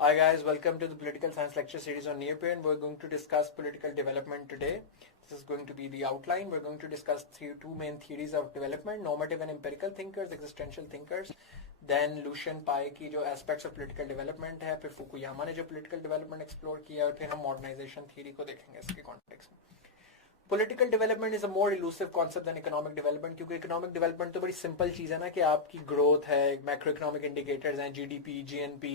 Hi guys, welcome to the Political Science lecture series on Neopen. We're going to discuss political development today. This is going to be the outline. We're going to discuss two main theories of development, normative and empirical thinkers, existential thinkers, then Lucian Pai की जो aspects of political development है, फिर Fukuyama ने जो political development explore किया और फिर हम modernization theory को देखेंगे इसके context में. Political development is a more elusive concept than economic development क्योंकि economic development तो बड़ी simple चीज़ है ना कि आपकी growth है, macroeconomic indicators हैं, GDP, GNP,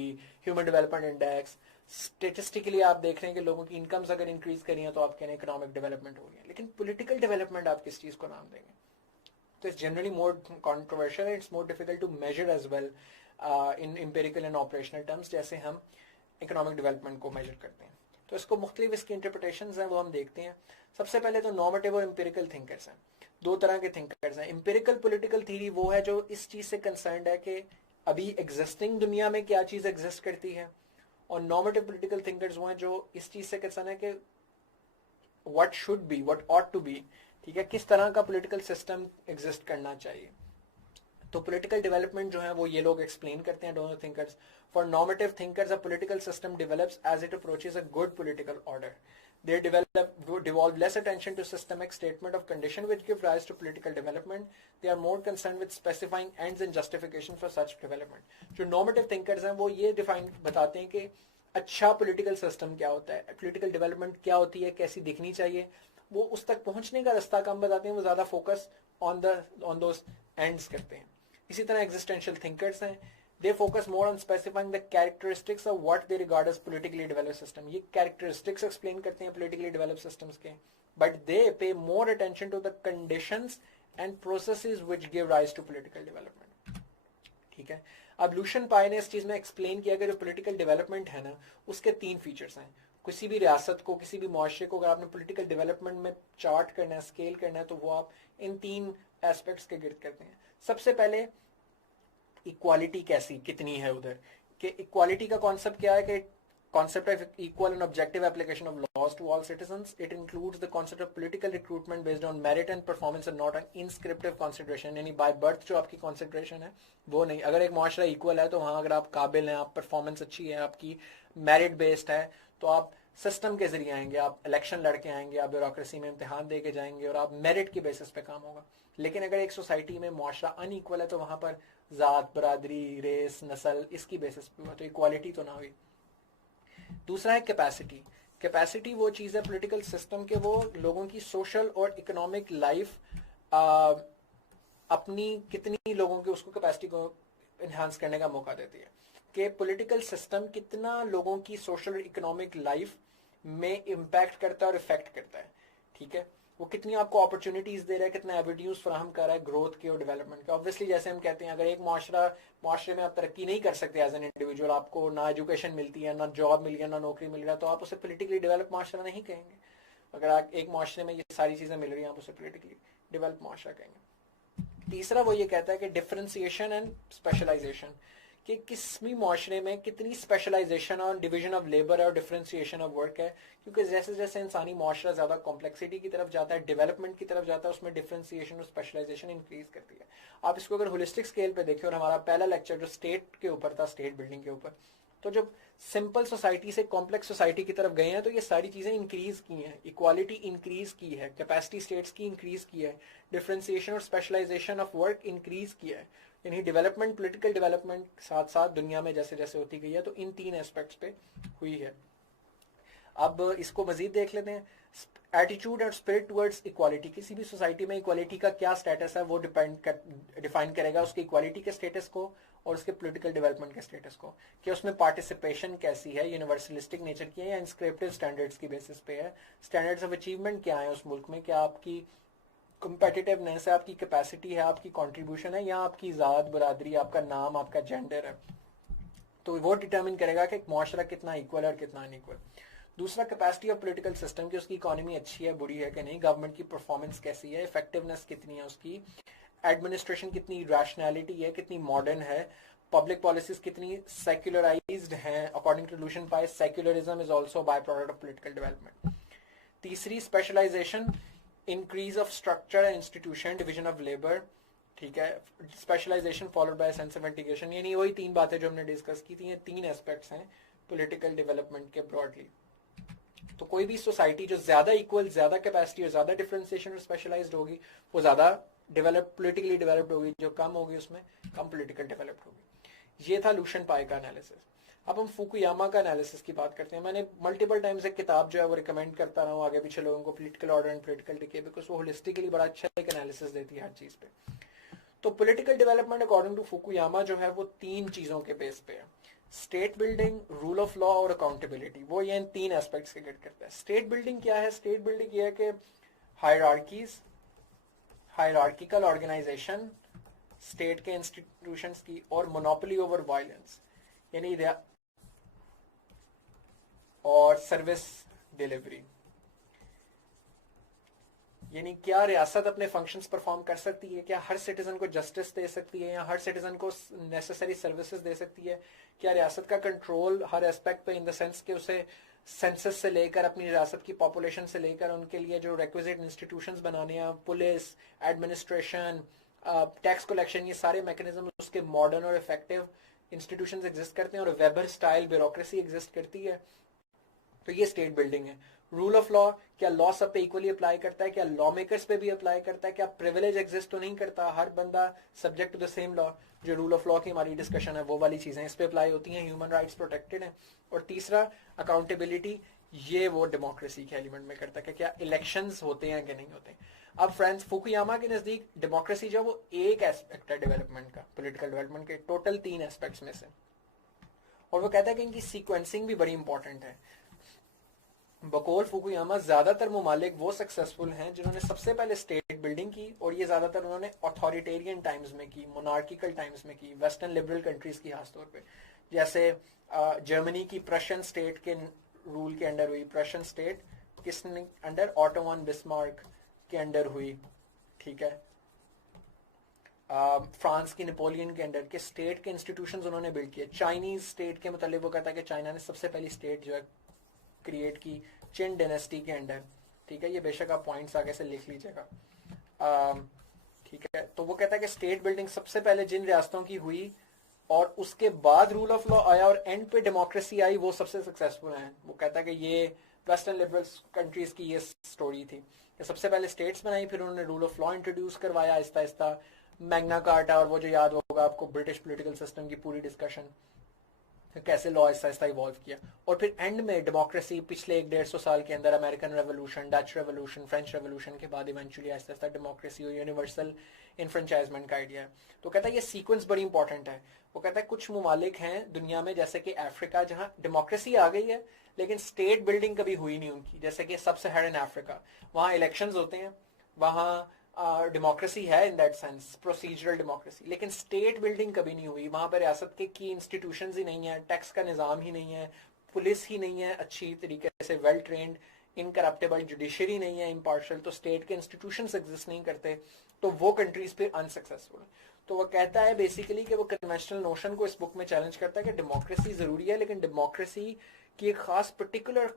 Human Development Index, statistically आप देख रहे हैं कि लोगों की incomes अगर increase करी हैं तो आप कह रहे हैं economic development हो गया. लेकिन political development आप किस चीज़ को नाम देंगे? तो it's generally more controversial and it's more difficult to measure as well in empirical and operational terms जैसे हम economic development को measure करते हैं. तो इसको मुख्तलिफ इसकी इंटरप्रिटेशंस हैं वो हम देखते हैं. सबसे पहले तो नॉर्मेटिव और एम्पिरिकल थिंकर्स हैं. दो तरह के थिंकर्स हैं. एम्पिरिकल पॉलिटिकल थ्योरी वो है जो इस चीज से कंसर्न्ड है कि अभी एग्जिस्टिंग दुनिया में क्या चीज एग्जिस्ट करती है, और नॉर्मेटिव पॉलिटिकल थिंकर्स वो हैं जो इस चीज से कंसर्न है कि what should be, what ought to be, ठीक है, किस तरह का पॉलिटिकल सिस्टम एग्जिस्ट करना चाहिए. तो पॉलिटिकल डेवलपमेंट जो है वो ये लोग एक्सप्लेन करते हैं दोनों thinkers. For normative thinkers a political system develops as it approaches a good political order. They devolve less attention to systemic statement of condition which give rise to political development. They are more concerned with specifying ends and justification for such development. जो normative thinkers हैं वो ये define बताते हैं कि अच्छा political system क्या होता है, political development क्या होती है, कैसी दिखनी चाहिए, वो उस तक पहुंचने का रास्ता कम बताते हैं, वो ज़्यादा focus on those ends करते हैं. इसी तरह existential thinkers हैं. They focus more on specifying the characteristics of what they regard as politically developed system. ये characteristics explain करते हैं politically developed systems के, but they pay more attention to the conditions and processes which give rise to political development. ठीक है. अब Lucian पाई ने इस चीज में एक्सप्लेन किया कि जो political development है ना उसके तीन फीचर्स हैं. किसी भी रियासत को, किसी भी मुआशरे को अगर आपने political development में चार्ट करना है, स्केल करना है, तो वो आप इन तीन एस्पेक्ट्स के गिर्द करते हैं. सबसे पहले इक्वालिटी कैसी कितनी है उधर, कि इक्वालिटी का कॉन्सेप्ट क्या है कि concept of equal and objective application of laws to all citizens. It includes the concept of political recruitment based on merit and performance and not on inscriptive consideration. यानी बाय बर्थ जो आपकी consideration है वो नहीं. अगर एक मुआशरा equal है तो वहां अगर आप काबिल हैं, आप परफॉर्मेंस अच्छी है आपकी, मेरिट बेस्ड है, तो आप सिस्टम के जरिए आएंगे, आप इलेक्शन लड़के आएंगे, आप ब्यूरोक्रेसी में इम्तिहान दे के जाएंगे और आप मेरिट की बेसिस पे काम होगा. लेकिन अगर एक सोसाइटी में मुआशरा अनइक्वल है तो वहां पर जात, बरादरी, रेस, नस्ल, इसकी बेसिस पे हुआ, तो इक्वालिटी तो ना हुई. दूसरा है कैपेसिटी. कैपेसिटी वो चीज़ है पॉलिटिकल सिस्टम के, वो लोगों की सोशल और इकोनॉमिक लाइफ अपनी कितनी लोगों की उसको कैपेसिटी को इन्हांस करने का मौका देती है, कि पॉलिटिकल सिस्टम कितना लोगों की सोशल और इकोनॉमिक लाइफ में इम्पैक्ट करता है और इफेक्ट करता है. ठीक है, वो कितनी आपको अपॉर्चुनिटीज दे रहा है, कितना एवेन्यूज फराहम कर रहा है ग्रोथ के और डेवलपमेंट के. ऑब्वियसली जैसे हम कहते हैं अगर एक मुआशरे में आप तरक्की नहीं कर सकते एज एन इंडिविजुअल, आपको ना एजुकेशन मिलती है, ना जॉब मिल गया, ना नौकरी मिल रहा, तो आप उसे पोलिटिकली डेवलप मुआशरा नहीं कहेंगे. अगर आप एक मुआशरे में ये सारी चीजें मिल रही हैं आप उसे पोलिटिकली डेवलप मुआशरा कहेंगे. तीसरा वो ये कहता है कि डिफरेंशिएशन एंड स्पेशलाइजेशन, कि किस भी मुआशरे में कितनी स्पेशलाइजेशन और डिवीजन ऑफ लेबर है और डिफरेंशिएशन ऑफ वर्क है, क्योंकि जैसे जैसे इंसानी मुआशरा ज्यादा कॉम्प्लेक्सिटी की तरफ जाता है, डेवलपमेंट की तरफ जाता है, उसमें डिफरेंशिएशन और स्पेशलाइजेशन इंक्रीज करती है. आप इसको अगर होलिस्टिक स्केल पे देखिए, और हमारा पहला लेक्चर जो स्टेट के ऊपर था, स्टेट बिल्डिंग के ऊपर, तो जब सिंपल सोसाइटी से कॉम्प्लेक्स सोसाइटी की तरफ गए हैं तो ये सारी चीजें इंक्रीज की हैं. इक्वालिटी इंक्रीज की है, कैपेसिटी स्टेट्स की इंक्रीज की है, डिफरेंशिएशन और स्पेशलाइजेशन ऑफ वर्क इंक्रीज किया है. यानी डेवलपमेंट, पॉलिटिकल डेवलपमेंट साथ साथ दुनिया में जैसे जैसे होती गई है, तो इन तीन एस्पेक्ट्स पे हुई है. अब इसको मजीद देख लेते हैं. एटीट्यूड और स्पिरिट टुवर्ड्स इक्वालिटी. किसी भी सोसाइटी में इक्वालिटी का क्या स्टेटस है वो डिफाइन करेगा उसकी इक्वालिटी के स्टेटस को और उसके पॉलिटिकल डेवलपमेंट के स्टेटस को, कि उसमें पार्टिसिपेशन कैसी है, यूनिवर्सलिस्टिक नेचर की है या इंस्क्रिप्टिव स्टैंडर्ड्स की बेसिस पे है. स्टैंडर्ड्स ऑफ अचीवमेंट क्या है उस मुल्क में, क्या आपकी कम्पेटिटिवनेस है, आपकी कैपेसिटी है, आपकी कंट्रीब्यूशन है, या आपकी ज़ात, बरादरी, आपका नाम, आपका जेंडर है. तो वो डिटरमिन करेगा कि मुआशरा कितना इक्वल है और कितना अनइक्वल. दूसरा कैपेसिटी ऑफ पॉलिटिकल सिस्टम, की उसकी इकोनॉमी अच्छी है, बुरी है कि नहीं, गवर्नमेंट की परफॉर्मेंस कैसी है, इफेक्टिवनेस कितनी है उसकी, एडमिनिस्ट्रेशन कितनी रैशनैलिटी है, कितनी मॉडर्न है, पब्लिक पॉलिसीज कितनी सेक्युलराइज्ड हैं. According to Lucian Pye, secularism is also by product of political development. तीसरी specialisation, increase of structure and institution, division of labour. ठीक है, specialisation followed by sense of integration. यानी वही तीन बातें जो हमने डिस्कस की थी, ये तीन एस्पेक्ट्स हैं पॉलिटिकल डेवलपमेंट के ब्रॉडली। तो कोई भी सोसाइटी जो ज्यादा इक्वल, ज्यादा कैपेसिटी और ज्यादा डिफरेंशिएशन और स्पेशलाइज्ड होगी वो ज्यादा पॉलिटिकली डेवलप्ड होगी, जो कम होगी उसमें कम पॉलिटिकल डेवलप्ड होगी। ये था लुशियन पाई का एनालिसिस। अब हम फुकुयामा का एनालिसिस की बात करते हैं। मैंने मल्टीपल टाइम्स एक किताब जो है वो रिकमेंड करता रहा हूँ आगे पीछे लोगों को, political order and political decay, because वो होलिस्टिकली बड़ा अच्छा एक एनालिसिस देती है हर चीज पे। तो political development according to Fukuyama जो है वो 3 चीजों के बेस पे है, state building, rule of law और अकाउंटेबिलिटी। वो ये इन 3 एस्पेक्ट्स के गेट करता है। स्टेट बिल्डिंग क्या है? स्टेट बिल्डिंग ये है कि हायरार्किकल ऑर्गेनाइजेशन स्टेट के इंस्टीट्यूशंस की, और मोनोपोली ओवर वायलेंस यानी और सर्विस डिलीवरी, यानी क्या रियासत अपने फंक्शंस परफॉर्म कर सकती है, क्या हर सिटीजन को जस्टिस दे सकती है या हर सिटीजन को नेसेसरी सर्विसेज दे सकती है, क्या रियासत का कंट्रोल हर एस्पेक्ट पे इन द सेंस कि उसे सेंसस से लेकर अपनी रियासत की पॉपुलेशन से लेकर उनके लिए जो रिक्विजिट इंस्टीट्यूशंस बनाने हैं, पुलिस, एडमिनिस्ट्रेशन, टैक्स कलेक्शन, ये सारे मैकेनिज्म उसके मॉडर्न और इफेक्टिव इंस्टीट्यूशंस एग्जिस्ट करते हैं और वेबर स्टाइल ब्यूरोक्रेसी एग्जिस्ट करती है। तो ये स्टेट बिल्डिंग है। रूल ऑफ लॉ, क्या लॉ सब पे इक्वली अप्लाई करता है, क्या लॉ मेकर्स पे भी अप्लाई करता है, क्या प्रिविलेज एग्जिस्ट तो नहीं करता, हर बंदा subject to the same law. जो रूल ऑफ लॉ की हमारी डिस्कशन है वो वाली चीजें इस पे अप्लाई होती हैं, ह्यूमन राइट्स प्रोटेक्टेड है। और तीसरा अकाउंटेबिलिटी, ये वो डेमोक्रेसी के एलिमेंट में करता है कि क्या इलेक्शंस होते हैं कि नहीं होते। अब फ्रेंड्स, फुकुयामा के नजदीक डेमोक्रेसी जो है वो एक एस्पेक्ट है डेवलपमेंट का, पॉलिटिकल डेवलपमेंट के टोटल 3 एस्पेक्ट्स में से। और वो कहता है कि इनकी सीक्वेंसिंग भी बड़ी इंपॉर्टेंट है। बकौल फुकुयामा ज्यादातर ममालिक वो सक्सेसफुल हैं जिन्होंने सबसे पहले स्टेट बिल्डिंग की, और ये ज्यादातर उन्होंने ऑथोरिटेरियन टाइम्स में की, मोनार्किकल टाइम्स में की, वेस्टर्न लिबरल कंट्रीज की खासतौर पे। जैसे जर्मनी की प्रशन स्टेट के रूल के अंडर हुई। प्रशन स्टेट किसने अंडर? ऑटो वन बिस्मार्क के अंडर हुई, ठीक है। फ्रांस की नेपोलियन के अंडर के स्टेट के इंस्टीट्यूशंस उन्होंने बिल्ड किए। चाइनीज स्टेट के मतलब वो कहता है कि चाइना ने सबसे पहली स्टेट जो है क्रिएट की चिन डायनेस्टी के अंडर, ठीक है। ये बेशक आप पॉइंट्स आगे से लिख लीजिएगा, ठीक है। तो वो कहता है कि स्टेट बिल्डिंग सबसे पहले जिन रियासतों की हुई और उसके बाद रूल ऑफ लॉ आया और एंड पे डेमोक्रेसी आई, वो सबसे सक्सेसफुल हैं। वो कहता है कि ये वेस्टर्न लिबरल कंट्रीज की ये स्टोरी थी कि सबसे पहले स्टेट्स बनाई, फिर उन्होंने रूल ऑफ लॉ इंट्रोड्यूस करवाया आहिस्ता आहिस्ता, मैग्ना कार्टा, और वो जो याद होगा आपको ब्रिटिश पॉलिटिकल सिस्टम की पूरी डिस्कशन, कैसे लॉ आहिस्ता आहिस्ता इवॉल्व किया। और फिर एंड में डेमोक्रेसी पिछले 150 साल के अंदर, American revolution, Dutch revolution, French revolution के बाद इवेंचुअली आहिस्ता आहिस्ता डेमोक्रेसी और यूनिवर्सल इन्फ्रेंचाइजमेंट का आइडिया है। तो कहता है ये सीक्वेंस बड़ी इंपॉर्टेंट है। वो कहता है कुछ ममालिक हैं दुनिया में जैसे कि अफ्रीका, जहां डेमोक्रेसी आ गई है लेकिन स्टेट बिल्डिंग कभी हुई नहीं उनकी, जैसे कि सब सहारन अफ्रीका। वहां इलेक्शंस होते हैं, वहां डेमोक्रेसी है in that sense, procedural democracy, लेकिन स्टेट बिल्डिंग कभी नहीं हुई। वहां पर रियासत के की इंस्टीट्यूशंस ही नहीं है, टैक्स का निज़ाम ही नहीं है, पुलिस ही नहीं है अच्छी तरीके से वेल ट्रेंड, इनकरप्टेबल जुडिशरी नहीं है, इम्पार्शल, तो स्टेट के इंस्टीट्यूशंस एग्जिस्ट नहीं करते, तो वो कंट्रीज पे अनसक्सेसफुल। तो वो कहता है बेसिकली कि वो कन्वेंशनल नोशन को इस बुक में चैलेंज करता है कि डेमोक्रेसी जरूरी है, लेकिन डेमोक्रेसी की एक खास पर्टिकुलर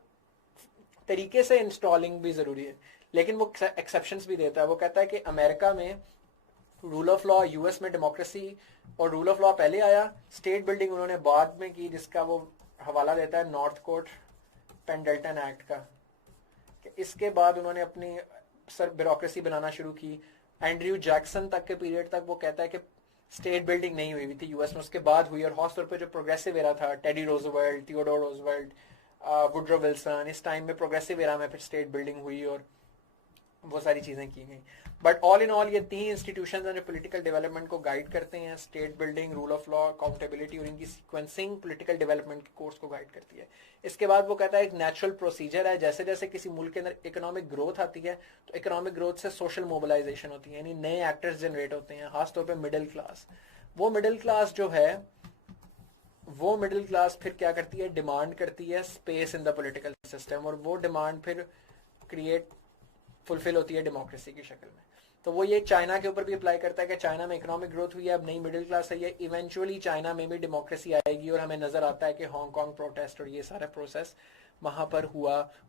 तरीके से इंस्टॉलिंग भी जरूरी है, लेकिन वो एक्सेप्शंस भी देता है। वो कहता है कि अमेरिका में रूल ऑफ लॉ, यूएस में डेमोक्रेसी और रूल ऑफ लॉ पहले आया, स्टेट बिल्डिंग उन्होंने बाद में की, जिसका वो हवाला देता है नॉर्थकोट पेंडल्टन एक्ट का। इसके बाद उन्होंने अपनी ब्यूरोक्रेसी बनाना शुरू की। एंड्रयू जैक्सन तक के पीरियड तक वो कहता है कि स्टेट बिल्डिंग नहीं हुई थी यूएस में, उसके बाद हुई। और खासतौर पर जो प्रोग्रेसिव एरा था, teddy Roosevelt, Theodore Roosevelt, Woodrow Wilson, इस टाइम में प्रोग्रेसिव एरा में फिर स्टेट बिल्डिंग हुई और वो सारी चीजें की गई। बट ऑल इन ऑल ये 3 इंस्टीट्यूशंस जो पॉलिटिकल डेवलपमेंट को गाइड करते हैं, state building, rule of law, accountability, और इनकी सीक्वेंसिंग पॉलिटिकल डेवलपमेंट के कोर्स को गाइड करती है। इसके बाद वो कहता है एक नेचुरल प्रोसीजर है, जैसे जैसे किसी मुल्क के अंदर इकोनॉमिक ग्रोथ आती है तो इकोनॉमिक ग्रोथ से सोशल मोबिलाइजेशन होती है, यानी नए एक्टर्स जनरेट होते हैं, खासतौर पर मिडिल क्लास। वो मिडिल क्लास जो है वो मिडिल क्लास फिर क्या करती है, डिमांड करती है space in the political system, और वो डिमांड फिर क्रिएट फुलफिल होती है डेमोक्रेसी की शक्ल में। तो वो ये चाइना के ऊपर भी अप्लाई करता है कि चाइना में इकोनॉमिक ग्रोथ हुई है, अब नई मिडिल क्लास है, ये इवेंचुअली चाइना में भी डेमोक्रेसी आएगी। और हमें नजर आता है कि हांगकांग प्रोटेस्ट और ये सारा प्रोसेस वहां पर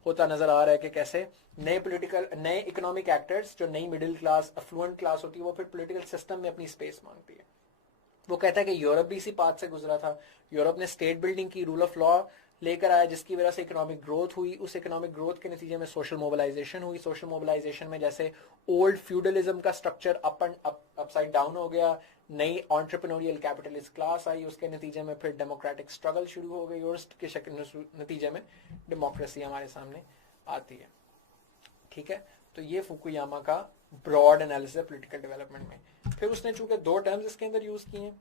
होता नजर आ रहा है कि कैसे नए इकोनॉमिक एक्टर्स, जो नई मिडिल क्लास, अफ्लुएंट क्लास होती है, वो फिर पॉलिटिकल सिस्टम में अपनी स्पेस मांगती है। वो कहता है कि यूरोप भी इसी पाथ से गुजरा था। यूरोप ने स्टेट बिल्डिंग की, रूल ऑफ लॉ लेकर आया, जिसकी वजह से इकोनॉमिक ग्रोथ हुई। उस इकोनॉमिक ग्रोथ के नतीजे में सोशल मोबिलाइजेशन हुई। सोशल मोबिलाइजेशन में जैसे ओल्ड फ्यूडलिज्म का स्ट्रक्चर अपसाइड डाउन हो गया, नई एंटरप्रेन्योरियल कैपिटलिस्ट क्लास आई, उसके नतीजे में फिर डेमोक्रेटिक स्ट्रगल शुरू हो गई और उसके नतीजे में डेमोक्रेसी हमारे सामने आती है। ठीक है, तो ये फुकुयामा का ब्रॉड एनालिसिस है पॉलिटिकल डेवलपमेंट में। फिर उसने चूंकि दो टर्म्स इसके अंदर यूज किए हैं,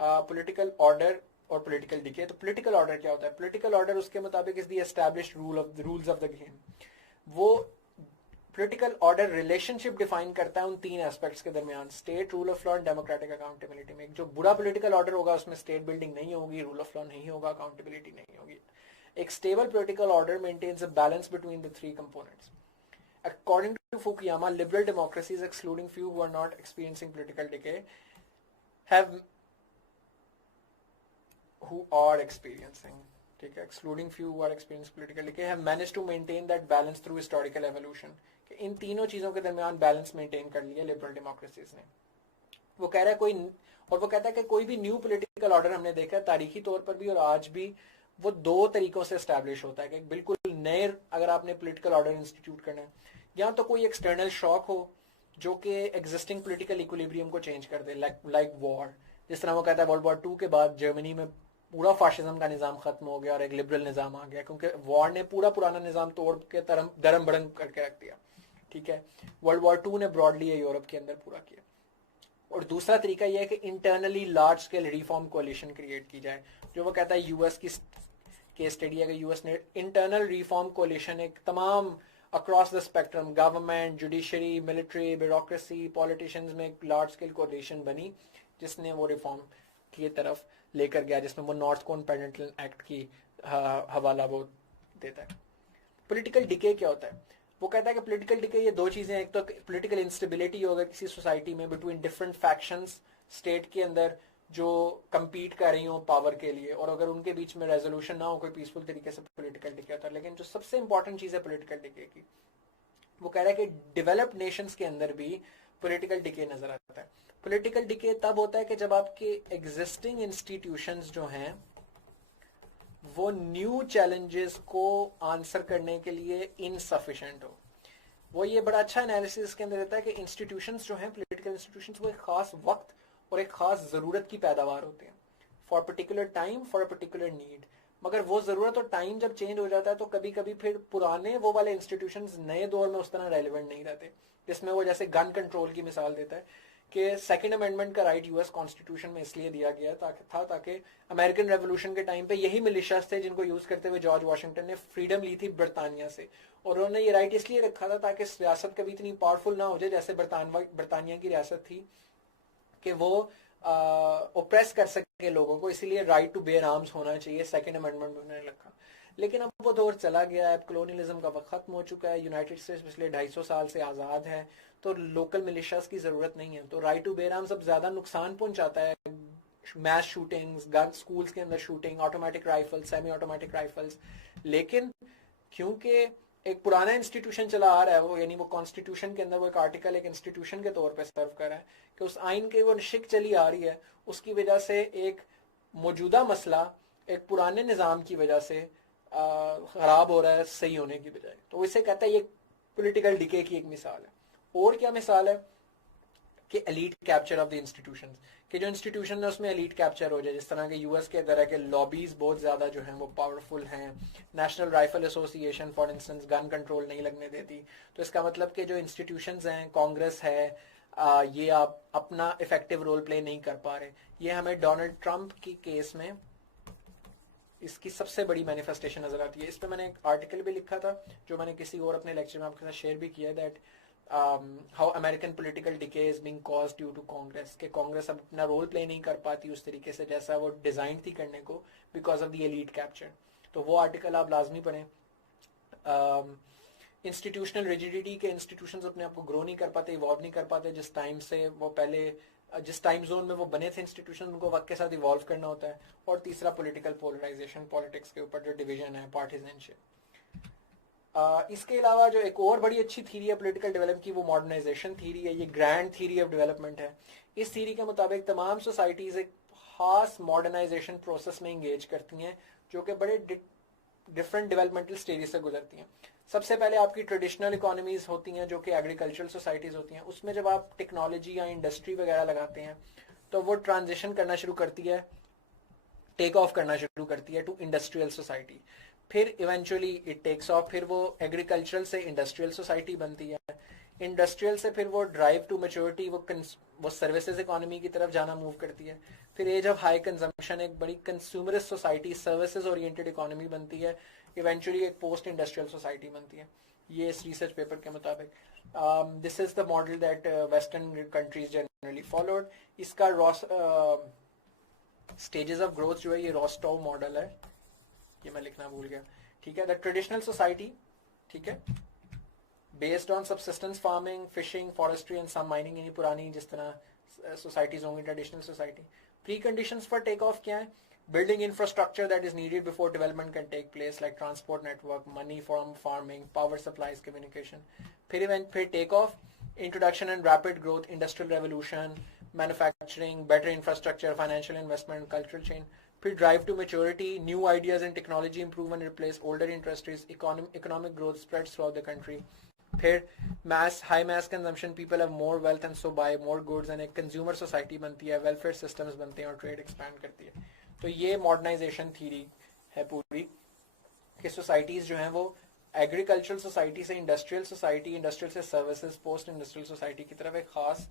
पॉलिटिकल ऑर्डर और पॉलिटिकल डिके। तो पॉलिटिकल ऑर्डर क्या होता है? पॉलिटिकल ऑर्डर उसके मुताबिक is the established rules of the game. वो पॉलिटिकल ऑर्डर रिलेशनशिप डिफाइन करता है उन तीन एस्पेक्ट्स के दरमियान, state, rule of law and democratic accountability में। जो बुरा पॉलिटिकल ऑर्डर होगा उसमें स्टेट बिल्डिंग नहीं होगी, रूल ऑफ लॉ नहीं होगा, अकाउंटेबिलिटी नहीं होगी। एक stable political order maintains a balance between the three components. According to Fukuyama, liberal democracies, excluding few who are not experiencing political decay, excluding few who are experiencing political decay, have managed to maintain that balance through historical evolution. कि इन तीनों चीजों के दरमियान balance maintain कर लिया liberal democracies ने। वो कह रहा है वो कहता है कि कोई भी न्यू पॉलिटिकल ऑर्डर हमने देखा है तारीखी तौर पर भी और आज भी, वो दो तरीकों से एस्टैब्लिश होता है कि बिल्कुल नए अगर आपने पॉलिटिकल ऑर्डर इंस्टीट्यूट करना है, या तो कोई एक्सटर्नल शॉक हो जो कि एग्जिस्टिंग पॉलिटिकल इक्विलिब्रियम को चेंज कर दे, लाइक वॉर। जिस तरह वो कहता है वर्ल्ड वॉर 2 के बाद जर्मनी में पूरा फाशिज्म का निजाम खत्म हो गया और एक लिबरल निजाम आ गया, क्योंकि वॉर ने पूरा पुराना निजाम तोड़ के दरम बरम करके रख दिया। ठीक है, वर्ल्ड वॉर 2 ने ब्रॉडली यूरोप के अंदर पूरा किया। और दूसरा तरीका यह है कि internally large scale reform कोalition create की जाए, जो वो कहता है यूएस की केस स्टडी है कि यूएस ने इंटरनल रिफॉर्म कोalition एक तमाम across the spectrum, government, judiciary, military, bureaucracy, politicians में एक लार्ज स्केल कोalition बनी जिसने वो रिफॉर्म की तरफ लेकर गया, जिसमें वो नॉर्थ कोन पेनिनसुला एक्ट की हवाला वो देता है। पॉलिटिकल डिके क्या होता है? वो कहता है कि पॉलिटिकल डिके ये दो चीजें हैं, एक तो पॉलिटिकल इंस्टेबिलिटी होगा किसी सोसाइटी में बिटवीन डिफरेंट फैक्शंस स्टेट के अंदर जो compete कर रही हो पावर के लिए, और अगर उनके बीच में रेजोल्यूशन ना हो कोई पीसफुल तरीके से, पॉलिटिकल डिके होता है। लेकिन जो सबसे इंपॉर्टेंट चीज है पॉलिटिकल डिके की, वो कह रहा है कि डेवलप्ड नेशंस के अंदर भी पॉलिटिकल डिके नजर आता है। पॉलिटिकल डिके तब होता है कि जब आपके एग्जिस्टिंग इंस्टीट्यूशंस जो हैं वो न्यू चैलेंजेस को आंसर करने के लिए इनसफिशिएंट हो। वो ये बड़ा अच्छा एनालिसिस के अंदर देता है कि इंस्टीट्यूशंस जो हैं, पॉलिटिकल इंस्टीट्यूशंस, वो एक खास वक्त और एक खास जरूरत की पैदावार होते हैं, for particular time, for a particular need. मगर वो जरूरत और टाइम जब चेंज हो जाता है तो कभी कभी फिर पुराने वो वाले इंस्टीट्यूशंस नए दौर में उस तरह रेलिवेंट नहीं रहते। जिसमें वो जैसे गन कंट्रोल की मिसाल देता है कि सेकंड अमेंडमेंट का राइट यूएस कॉन्स्टिट्यूशन में इसलिए दिया गया ताकि अमेरिकन रेवोल्यूशन के टाइम पे यही मिलिशियास थे जिनको यूज करते हुए जॉर्ज वॉशिंगटन ने फ्रीडम ली थी बरतानिया से, और उन्होंने ये राइट इसलिए रखा था ताकि रियासत कभी इतनी पावरफुल ना हो जाए जैसे बरतानिया की रियासत थी कि वो ओप्रेस कर सके लोगों को, इसीलिए राइट टू बेयर आर्म्स होना चाहिए, सेकंड अमेंडमेंट में उन्होंने रखा। लेकिन अब वो दौर चला गया है, कॉलोनियलिज्म का वक्त खत्म हो चुका है, यूनाइटेड स्टेट्स पिछले 250 साल से आज़ाद है, तो लोकल मिलिशियास की ज़रूरत नहीं है। तो राइट टू बेयर आर्म्स अब ज़्यादा नुकसान पहुंचाता है, मैस शूटिंग्स, गन स्कूल्स के अंदर shooting, automatic rifles, semi automatic rifles. लेकिन क्योंकि एक पुराना इंस्टीट्यूशन चला आ रहा है, वो यानी वो कॉन्स्टिट्यूशन के अंदर वो एक आर्टिकल एक इंस्टीट्यूशन के तौर पे सर्व कर रहा है कि उस आइन के वो शिक चली आ रही है, उसकी वजह से एक मौजूदा मसला एक पुराने निज़ाम की वजह से खराब हो रहा है सही होने की बजाय। तो इसे कहता है ये पॉलिटिकल डिके की एक मिसाल है। और क्या मिसाल है कि elite capture of the institutions, कि जो इंस्टीट्यूशन है उसमें एलीट कैप्चर हो जाए। जिस तरह के यूएस के अंदर है कि लॉबीज बहुत ज्यादा जो हैं वो पावरफुल हैं, national rifle association for instance gun control नहीं लगने देती। तो इसका मतलब कि जो इंस्टीट्यूशंस हैं, कांग्रेस है, ये आप अपना इफेक्टिव रोल प्ले नहीं कर पा रहे। ये हमें डोनाल्ड ट्रंप की केस में इसकी सबसे बड़ी मैनिफेस्टेशन नजर आती है। इस पर मैंने एक आर्टिकल भी लिखा था जो मैंने किसी और अपने लेक्चर में आपके साथ शेयर भी किया, that how American political decay is being caused due to Congress, कि कांग्रेस अब अपना रोल प्ले नहीं कर पाती उस तरीके से जैसा वो डिजाइन थी करने को, because of the elite capture. तो वो आर्टिकल आप लाजमी पढ़ें। इंस्टीट्यूशनल रिजिडिटी के इंस्टीट्यूशंस अपने आप को ग्रो नहीं कर पाते, इवॉल्व नहीं कर पाते। जिस टाइम से वो पहले जिस टाइम जोन में वो बने थे इंस्टीट्यूशन, उनको वक्त के साथ इवॉल्व करना होता है। और तीसरा पॉलिटिकल पोलराइजेशन, पॉलिटिक्स के ऊपर जो डिवीजन है, पार्टिजनशिप। इसके अलावा जो एक और बड़ी अच्छी थीरी है पॉलिटिकल डेवलपमेंट की, वो मॉडर्नाइजेशन थीरी है। ये ग्रैंड थीरी ऑफ डेवलपमेंट है। इस थीरी के मुताबिक तमाम सोसाइटीज एक खास मॉडर्नाइजेशन प्रोसेस में इंगेज करती हैं जो कि बड़े डिफरेंट डेवलपमेंटल स्टेजेस से गुजरती हैं। सबसे पहले आपकी ट्रेडिशनल इकोनॉमीज होती हैं जो कि एग्रीकल्चरल सोसाइटीज होती हैं, उसमें जब आप टेक्नोलॉजी या इंडस्ट्री वगैरह लगाते हैं तो वो ट्रांजिशन करना शुरू करती है, टेक ऑफ करना शुरू करती है टू इंडस्ट्रियल सोसाइटी। फिर इवेंचुअली इट टेक्स ऑफ, फिर वो एग्रीकल्चरल से इंडस्ट्रियल सोसाइटी बनती है, इंडस्ट्रियल से फिर वो ड्राइव टू मेच्योरिटी, वो सर्विसेज इकोनॉमी की तरफ जाना मूव करती है। फिर एज ऑफ हाई कंजम्पशन एक बड़ी consumerist society, services oriented economy बनती है, इवेंचुअली एक पोस्ट इंडस्ट्रियल सोसाइटी बनती है, ये इस रिसर्च पेपर के मुताबिक। This is the model that western countries generally followed. इसका स्टेजेस ऑफ ग्रोथ जो है ये रोस्टोव मॉडल है, ये मैं लिखना भूल गया, ठीक है। द ट्रेडिशनल सोसाइटी, ठीक है, based on subsistence farming, fishing, forestry and some mining, यानी पुरानी जिस तरह सोसाइटीज होंगी traditional society. Pre conditions for take off क्या है? Building infrastructure that is needed before development can take place, like transport network, money from farming, power supplies, communication. फिर take off, introduction and rapid growth, industrial revolution, manufacturing, better infrastructure, financial investment, cultural change. फिर drive to maturity, new ideas and technology improve and replace older industries, economic growth spreads throughout the country. फिर high mass consumption, people have more wealth and so buy more goods, and एक consumer society बनती है, welfare systems बनते हैं और trade expand करती है। तो ये मॉडर्नाइजेशन थ्योरी है पूरी कि सोसाइटीज जो हैं वो एग्रीकल्चरल सोसाइटी से इंडस्ट्रियल सोसाइटी, इंडस्ट्रियल से सर्विसेज, पोस्ट इंडस्ट्रियल सोसाइटी की तरफ एक खास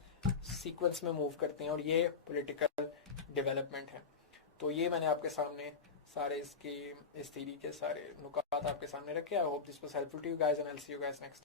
सीक्वेंस में मूव करते हैं, और ये पॉलिटिकल डेवलपमेंट है। तो ये मैंने आपके सामने सारे इस थ्योरी के सारे नुकात आपके सामने रखे। I hope this was helpful to you guys and I will see you guys next.